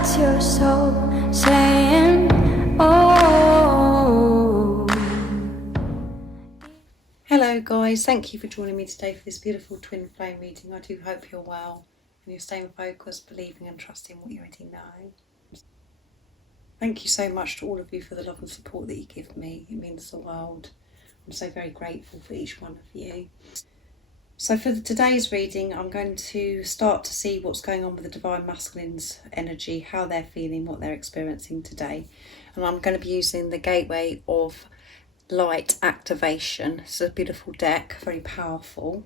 That's your soul saying, oh. Hello guys, thank you for joining me today for this beautiful twin flame reading. I do hope you're well and you're staying focused, believing and trusting what you already know. Thank you so much to all of you for the love and support that you give me. It means the world. I'm so very grateful for each one of you. So for today's reading, I'm going to start to see what's going on with the Divine Masculine's energy, how they're feeling, what they're experiencing today. And I'm going to be using the Gateway of Light activation. It's a beautiful deck, very powerful.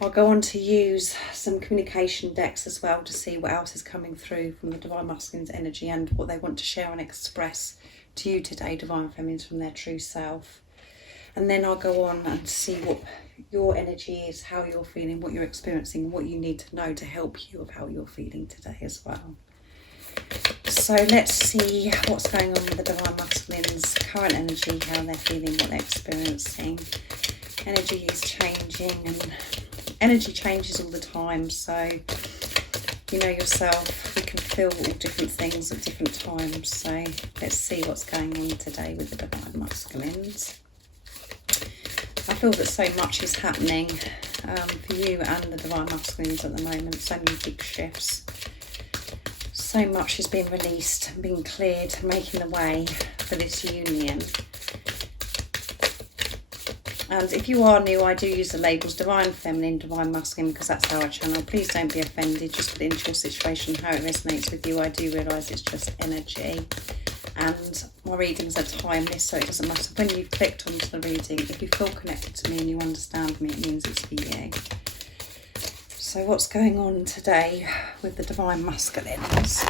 I'll go on to use some communication decks as well to see what else is coming through from the Divine Masculine's energy and what they want to share and express to you today, Divine Feminines, from their true self. And then I'll go on and see what your energy is, how you're feeling, what you're experiencing, what you need to know to help you of how you're feeling today as well. So let's see what's going on with the Divine Masculine's current energy, how they're feeling, what they're experiencing. Energy is changing and energy changes all the time, so you know yourself, you can feel all different things at different times. So let's see what's going on today with the Divine Masculines. I feel that so much is happening for you and the Divine Masculines at the moment, so many big shifts. So much is being released and being cleared, making the way for this union. And if you are new, I do use the labels Divine Feminine, Divine Masculine, because that's our channel. Please don't be offended, just put it into your situation, how it resonates with you. I do realise it's just energy. And my readings are timeless, so it doesn't matter when you've clicked onto the reading. If you feel connected to me and you understand me, it means it's for you. So what's going on today with the Divine Masculines?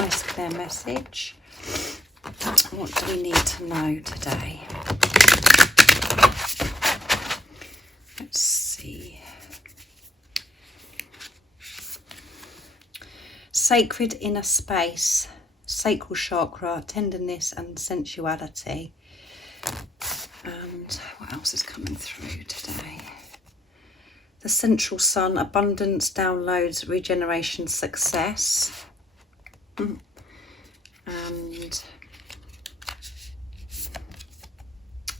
Nice clear message. What do we need to know today? Let's see. Sacred inner space, sacral chakra, tenderness and sensuality. And what else is coming through today? The central sun, abundance, downloads, regeneration, success. And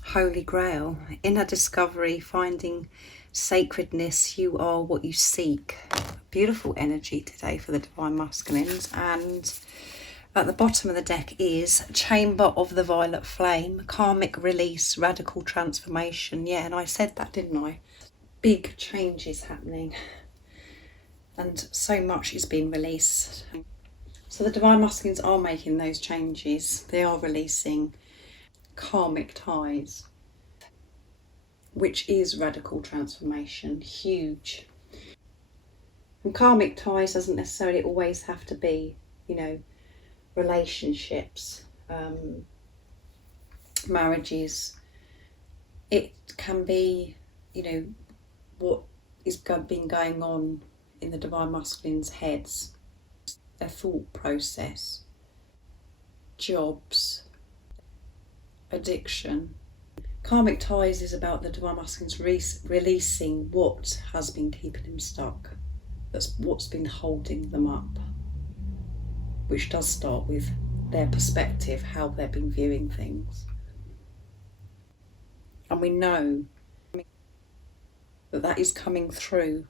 Holy Grail, inner discovery, finding sacredness. You are what you seek. Beautiful energy today for the Divine Masculines. And at the bottom of the deck is Chamber of the Violet Flame, karmic release, radical transformation. Yeah, and I said that, didn't I? Big changes happening and so much is being released. So the Divine Masculines are making those changes. They are releasing karmic ties, which is radical transformation, huge. And karmic ties doesn't necessarily always have to be, you know, relationships, marriages. It can be, you know, what is been going on in the Divine Masculines' heads, their thought process, jobs, addiction. Karmic ties is about the Divine Masculines releasing what has been keeping them stuck. That's what's been holding them up, which does start with their perspective, how they've been viewing things. And we know that that is coming through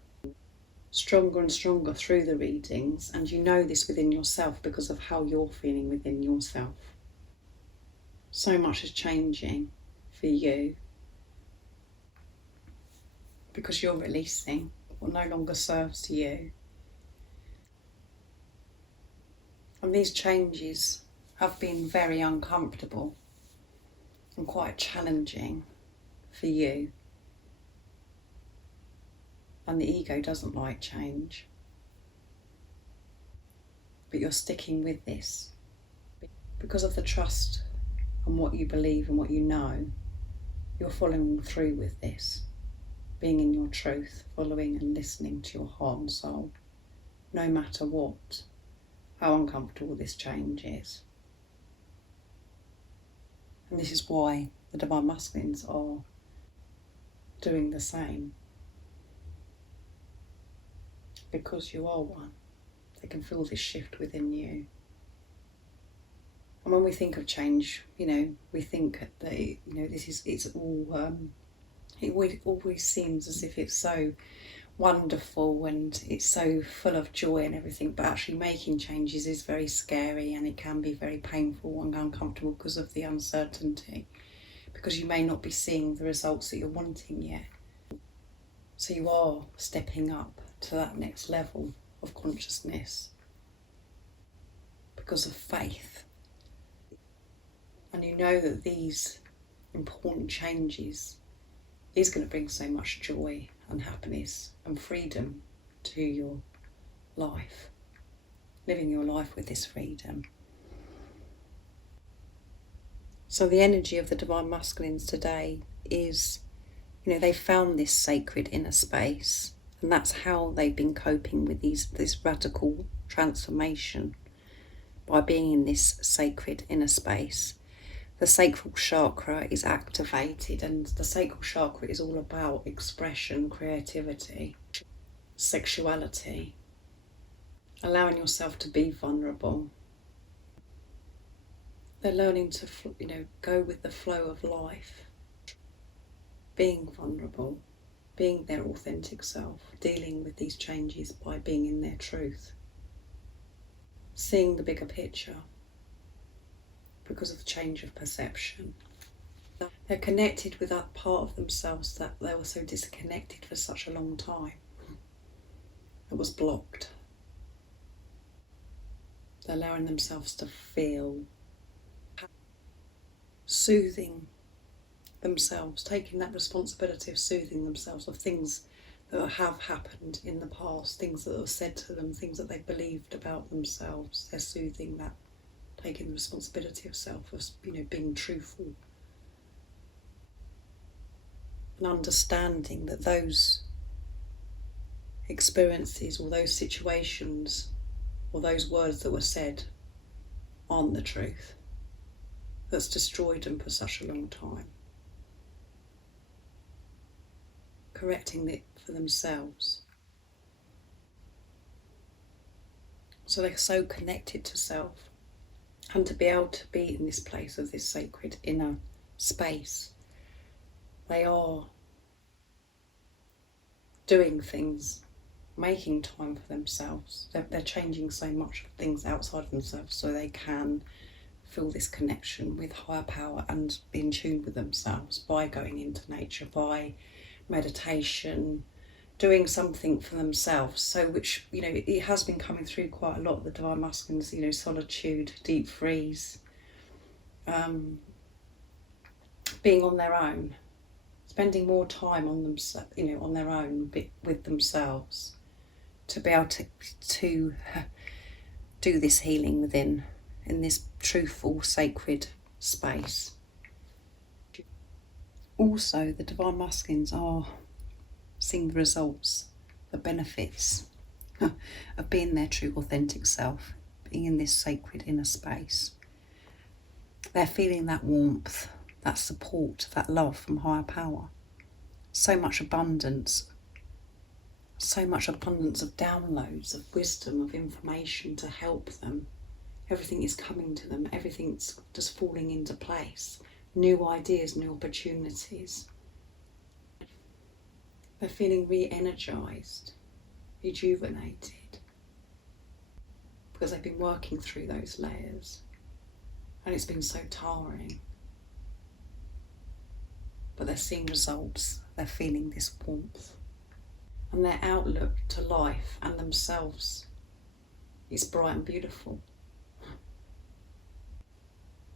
stronger and stronger through the readings, and you know this within yourself because of how you're feeling within yourself. So much is changing for you because you're releasing what no longer serves you. And these changes have been very uncomfortable and quite challenging for you. And the ego doesn't like change. But you're sticking with this because of the trust and what you believe and what you know. You're following through with this, being in your truth, following and listening to your heart and soul, no matter what, how uncomfortable this change is. And this is why the Divine Masculines are doing the same. Because you are one. they can feel this shift within you. And when we think of change, we think that it's all. It always seems as if it's so wonderful and it's so full of joy and everything, but actually making changes is very scary, and it can be very painful and uncomfortable because of the uncertainty, because you may not be seeing the results that you're wanting yet. So you are stepping up to that next level of consciousness because of faith. And you know that these important changes is going to bring so much joy and happiness and freedom to your life, living your life with this freedom. So the energy of the Divine Masculines today is, they've found this sacred inner space, and that's how they've been coping with this radical transformation, by being in this sacred inner space. The sacral chakra is activated, and the sacral chakra is all about expression, creativity, sexuality, allowing yourself to be vulnerable. They're learning to, go with the flow of life, being vulnerable, being their authentic self, dealing with these changes by being in their truth, seeing the bigger picture because of the change of perception. They're connected with that part of themselves that they were so disconnected for such a long time. It was blocked. They're allowing themselves to feel, soothing themselves, taking that responsibility of soothing themselves of things that have happened in the past, things that were said to them, things that they believed about themselves. They're soothing that, taking the responsibility of self, of being truthful, and understanding that those experiences or those situations or those words that were said aren't the truth that's destroyed them for such a long time. Correcting it for themselves. So they're so connected to self, and to be able to be in this place of this sacred inner space, they are doing things, making time for themselves. They're changing so much of things outside of themselves so they can feel this connection with higher power and be in tune with themselves by going into nature, by meditation, doing something for themselves. So which, it has been coming through quite a lot, the Divine Masculines, solitude, deep freeze, being on their own, spending more time on themselves, on their own, with themselves, to be able to do this healing within, in this truthful, sacred space. Also, the Divine Masculines are seeing the results, the benefits of being their true, authentic self, being in this sacred inner space. They're feeling that warmth, that support, that love from higher power. So much abundance of downloads, of wisdom, of information to help them. Everything is coming to them, everything's just falling into place. New ideas, new opportunities. They're feeling re-energized, rejuvenated, because they've been working through those layers, and it's been so tiring. But they're seeing results, they're feeling this warmth, and their outlook to life and themselves is bright and beautiful.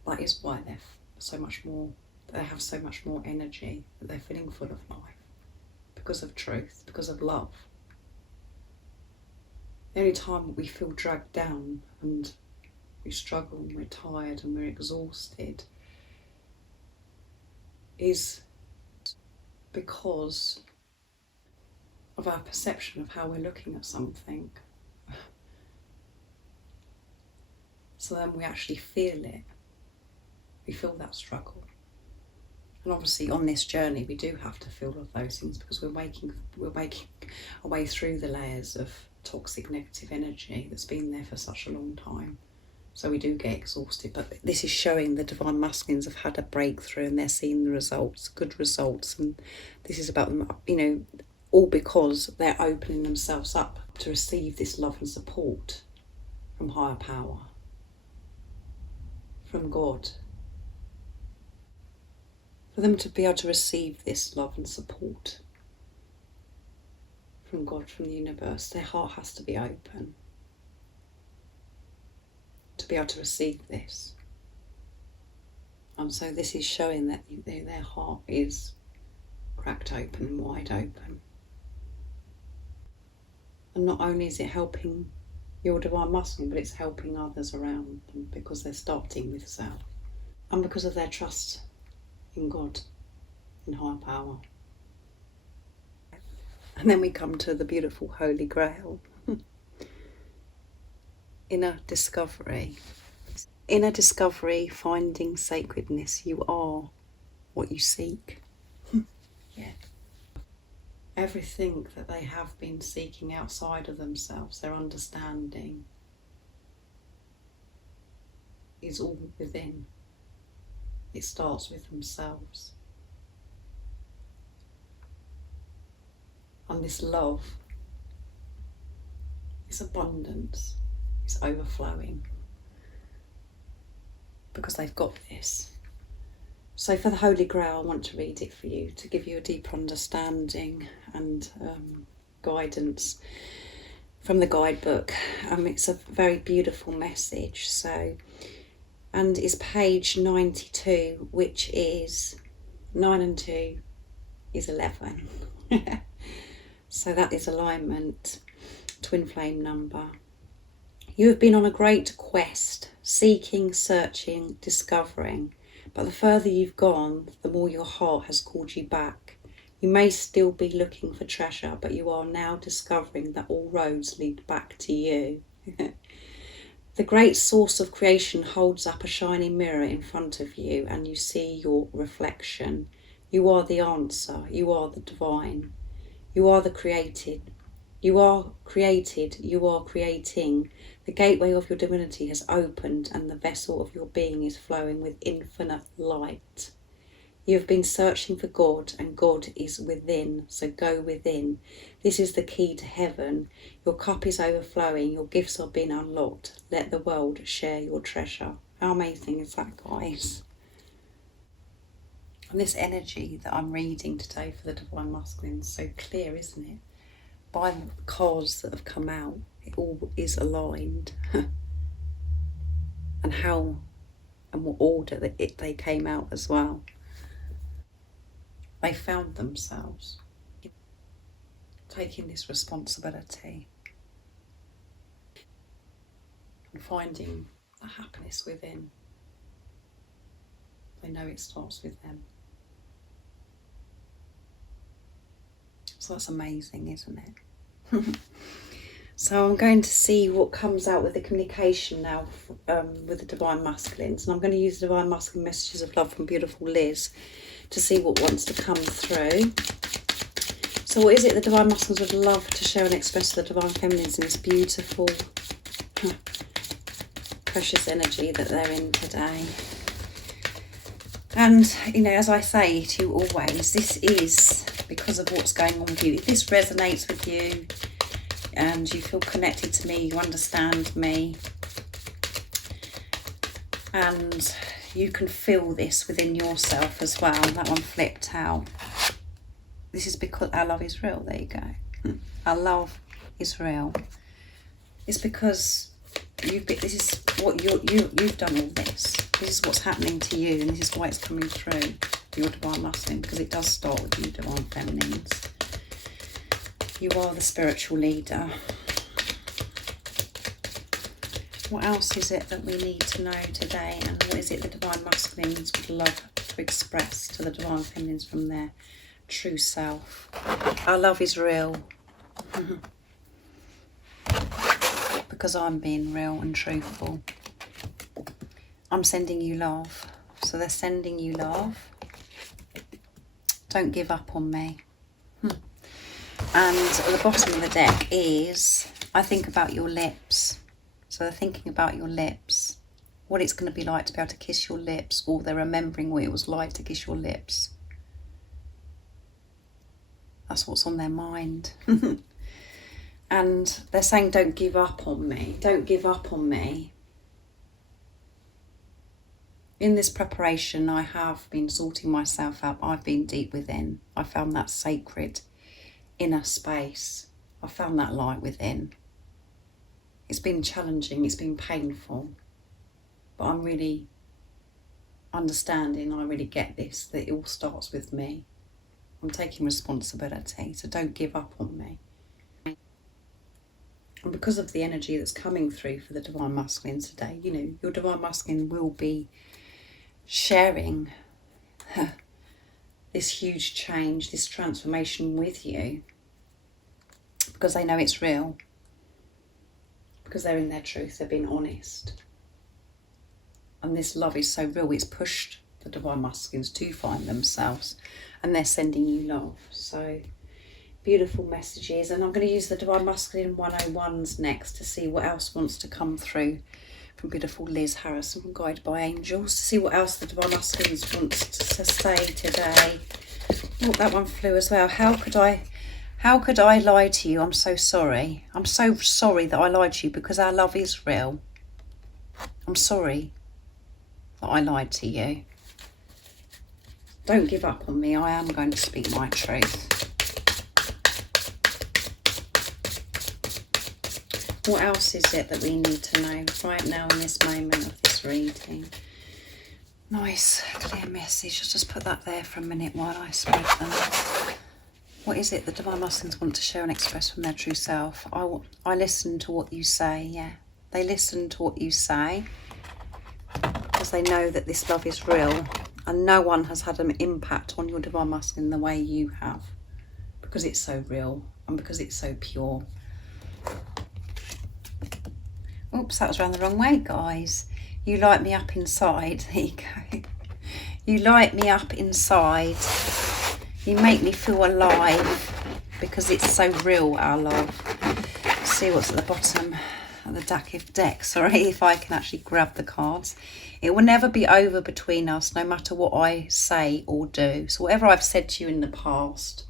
That is why they have so much more energy, that they're feeling full of life, because of truth, because of love. The only time we feel dragged down and we struggle and we're tired and we're exhausted is because of our perception of how we're looking at something. So then we actually feel it. We feel that struggle. And obviously on this journey we do have to feel all of those things, because we're making our way through the layers of toxic negative energy that's been there for such a long time. So we do get exhausted, but this is showing the divine masculines have had a breakthrough and they're seeing the results, good results. And this is about them, you know, all because they're opening themselves up to receive this love and support from higher power, from God. For them to be able to receive this love and support from God, from the universe, their heart has to be open to be able to receive this. And so this is showing that their heart is cracked open and wide open. And not only is it helping your divine masculine, but it's helping others around them, because they're starting with self. And because of their trust in God, in higher power. And then we come to the beautiful Holy Grail. Inner discovery. Inner discovery, finding sacredness. You are what you seek. Yeah. Everything that they have been seeking outside of themselves, their understanding, is all within. It starts with themselves. And this love, this abundance, is overflowing because they've got this. So for the Holy Grail, I want to read it for you to give you a deeper understanding and guidance from the guidebook. It's a very beautiful message. And it's page 92, which is 9 and 2 is 11. So that is alignment, twin flame number. You have been on a great quest, seeking, searching, discovering. But the further you've gone, the more your heart has called you back. You may still be looking for treasure, but you are now discovering that all roads lead back to you. The great source of creation holds up a shining mirror in front of you, and you see your reflection. You are the answer. You are the divine. You are the created. You are created. You are creating. The gateway of your divinity has opened, and the vessel of your being is flowing with infinite light. You have been searching for God, and God is within, so go within. This is the key to heaven. Your cup is overflowing, your gifts are being unlocked. Let the world share your treasure. How amazing is that, guys? And this energy that I'm reading today for the Divine Masculine is so clear, isn't it? By the cards that have come out, it all is aligned. And how and what order that they came out as well. They found themselves taking this responsibility and finding the happiness within. They know it starts with them. So that's amazing, isn't it? So I'm going to see what comes out with the communication now with the Divine Masculines. And I'm going to use the Divine Masculine Messages of Love from beautiful Liz to see what wants to come through. So what is it the Divine Masculines would love to share and express to the Divine Feminines in this beautiful, precious energy that they're in today? And, you know, as I say to you always, this is because of what's going on with you. If this resonates with you and you feel connected to me, you understand me, and you can feel this within yourself as well. That one flipped out. This is because our love is real. There you go. Our love is real. It's because this is what you've done all this. This is what's happening to you, and this is why it's coming through your Divine Masculine, because it does start with you, Divine Feminines. You are the spiritual leader. What else is it that we need to know today, and what is it the Divine Masculines would love to express to the Divine Feminines from their true self? Our love is real. Because I'm being real and truthful. I'm sending you love. So they're sending you love. Don't give up on me. And at the bottom of the deck is I think about your lips. So they're thinking about your lips, what it's going to be like to be able to kiss your lips, or they're remembering what it was like to kiss your lips. That's what's on their mind. And they're saying, don't give up on me. Don't give up on me. In this preparation, I have been sorting myself out. I've been deep within. I found that sacred inner space. I found that light within. It's been challenging. It's been painful. But I'm really understanding. I really get this, that it all starts with me. I'm taking responsibility. So don't give up on me. And because of the energy that's coming through for the Divine Masculine today, you know, your Divine Masculine will be sharing this huge change, this transformation with you, because they know it's real, because they're in their truth, they're being honest. And this love is so real, it's pushed the Divine Masculines to find themselves, and they're sending you love. So beautiful messages. And I'm going to use the Divine Masculine 101s next to see what else wants to come through from beautiful Liz Harrison from Guided by Angels, to see what else the Divine Masculines wants to say today. Oh, that one flew as well. How could I lie to you? I'm so sorry. I'm so sorry that I lied to you, because our love is real. I'm sorry that I lied to you. Don't give up on me. I am going to speak my truth. What else is it that we need to know right now in this moment of this reading? Nice, clear message. I'll just put that there for a minute while I spread them. What is it the Divine Masculines want to share and express from their true self? I listen to what you say, yeah. They listen to what you say because they know that this love is real, and no one has had an impact on your Divine Masculine the way you have, because it's so real and because it's so pure. Oops, that was around the wrong way, guys. You light me up inside. There you go. You light me up inside. You make me feel alive, because it's so real, our love. Let's see what's at the bottom of the deck. Sorry, if I can actually grab the cards. It will never be over between us, no matter what I say or do. So whatever I've said to you in the past,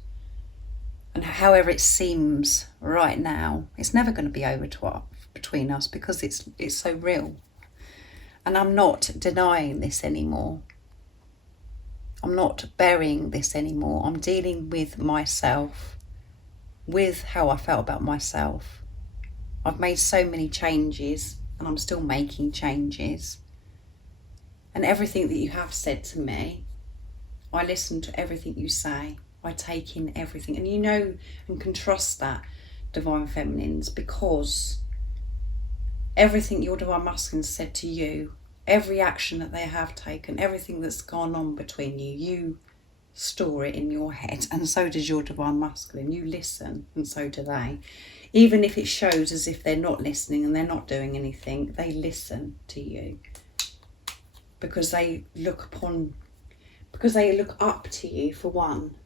and however it seems right now, it's never going to be over between us, because it's so real. And I'm not denying this anymore. I'm not burying this anymore. I'm dealing with myself, with how I felt about myself. I've made so many changes, and I'm still making changes. And everything that you have said to me, I listen to everything you say. I take in everything. And you know and can trust that, Divine Feminines, because everything your Divine Masculine said to you, every action that they have taken, everything that's gone on between you, you store it in your head, and so does your Divine Masculine. You listen, and so do they. Even if it shows as if they're not listening and they're not doing anything, they listen to you, because they look up to you, for one.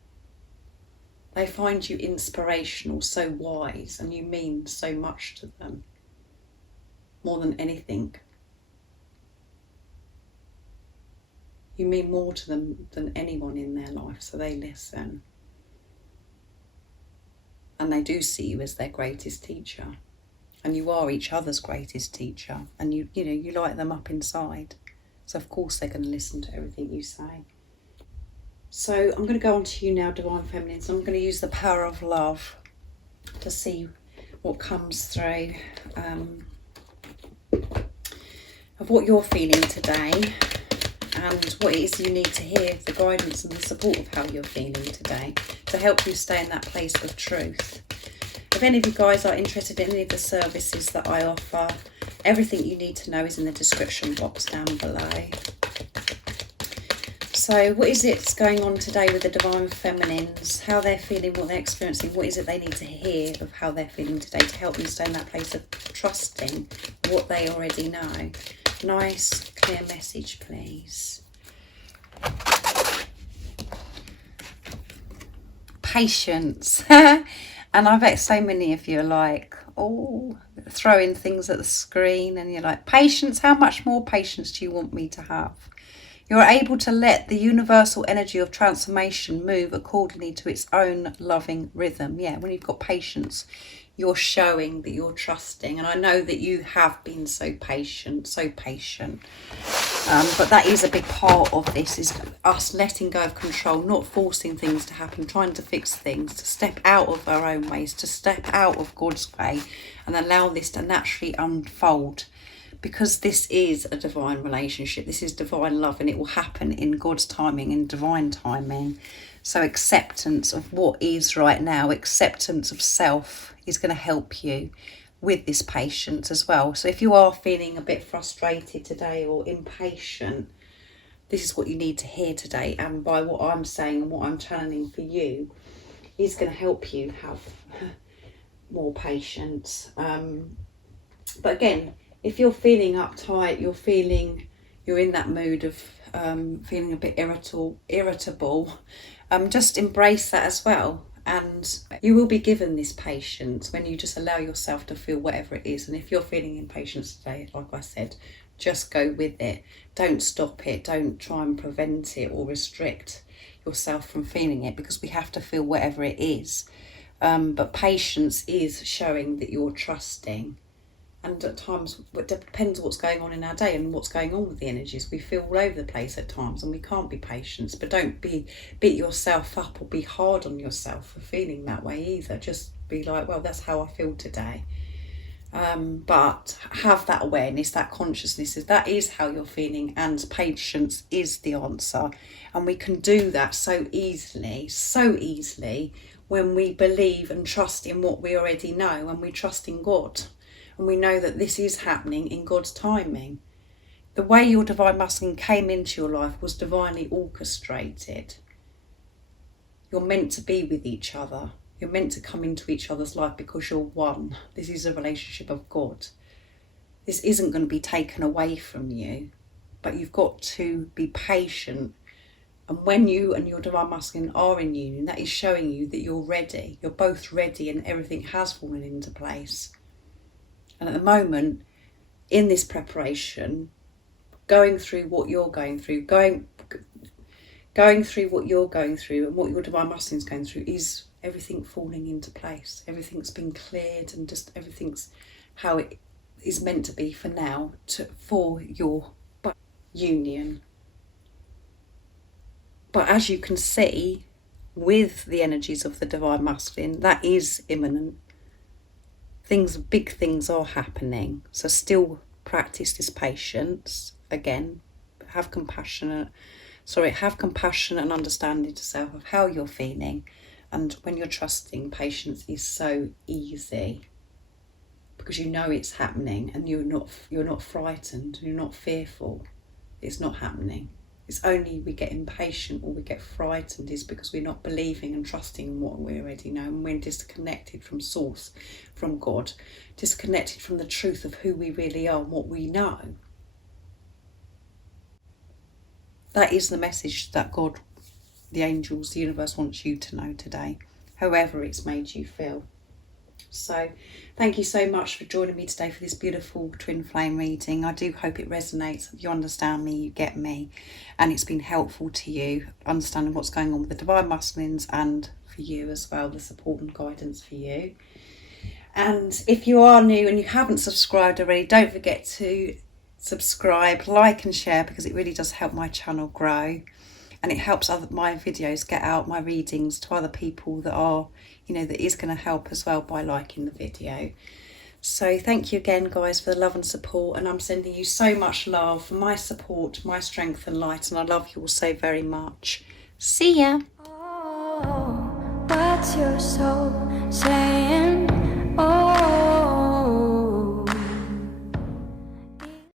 They find you inspirational, so wise, and you mean so much to them, more than anything. You mean more to them than anyone in their life, so they listen. And they do see you as their greatest teacher. And you are each other's greatest teacher. And you light them up inside. So of course they're going to listen to everything you say. So I'm going to go on to you now, Divine Feminines. I'm going to use the power of love to see what comes through of what you're feeling today, and what it is you need to hear, the guidance and the support of how you're feeling today, to help you stay in that place of truth. If any of you guys are interested in any of the services that I offer, everything you need to know is in the description box down below. So what is it that's going on today with the Divine Feminines? How they're feeling, what they're experiencing, what is it they need to hear of how they're feeling today to help them stay in that place of trusting what they already know. Nice, clear message, please. Patience. And I bet so many of you are like, all throwing things at the screen, and you're like, patience, how much more patience do you want me to have? You're able to let the universal energy of transformation move accordingly to its own loving rhythm. Yeah, when you've got patience, you're showing that you're trusting. And I know that you have been so patient, but that is a big part of this, is us letting go of control, not forcing things to happen, trying to fix things, to step out of our own ways, to step out of God's way and allow this to naturally unfold. Because this is a divine relationship, this is divine love, and it will happen in God's timing, in divine timing. So acceptance of what is right now, acceptance of self, is going to help you with this patience as well. So if you are feeling a bit frustrated today or impatient, this is what you need to hear today. And by what I'm saying and what I'm channeling for you is going to help you have more patience. But again, if you're feeling uptight, you're in that mood of feeling a bit irritable, just embrace that as well. And you will be given this patience when you just allow yourself to feel whatever it is. And if you're feeling impatient today, like I said, just go with it. Don't stop it. Don't try and prevent it or restrict yourself from feeling it, because we have to feel whatever it is. But patience is showing that you're trusting. And at times, it depends what's going on in our day and what's going on with the energies. We feel all over the place at times and we can't be patient. But don't beat yourself up or be hard on yourself for feeling that way either. Just be like, well, that's how I feel today. But have that awareness, that consciousness, that is how you're feeling, and patience is the answer. And we can do that so easily when we believe and trust in what we already know, and we trust in God. And we know that this is happening in God's timing. The way your divine masculine came into your life was divinely orchestrated. You're meant to be with each other. You're meant to come into each other's life because you're one. This is a relationship of God. This isn't going to be taken away from you, but you've got to be patient. And when you and your divine masculine are in union, that is showing you that you're ready. You're both ready and everything has fallen into place. And at the moment, in this preparation, going through what you're going through, going through what you're going through and what your divine masculine is going through, is everything falling into place. Everything's been cleared, and just everything's how it is meant to be for now, for your union. But as you can see, with the energies of the divine masculine, that is imminent. Big things are happening. So still practice this patience. Again, have compassion and understanding to self of how you're feeling. And when you're trusting, patience is so easy, because you know it's happening and you're not frightened, you're not fearful. It's not happening. It's only we get impatient or we get frightened is because we're not believing and trusting in what we already know, and we're disconnected from source, from God, disconnected from the truth of who we really are and what we know. That is the message that God, the angels, the universe wants you to know today, however it's made you feel. So thank you so much for joining me today for this beautiful twin flame reading. I do hope it resonates. You understand me, you get me, and it's been helpful to you understanding what's going on with the divine masculines, and for you as well, the support and guidance for you. And if you are new and you haven't subscribed already, don't forget to subscribe, like and share, because it really does help my channel grow. And it helps my videos get out, my readings, to other people that are, that is going to help as well by liking the video. So thank you again, guys, for the love and support. And I'm sending you so much love, my support, my strength and light. And I love you all so very much. See ya. Oh, what's your soul saying?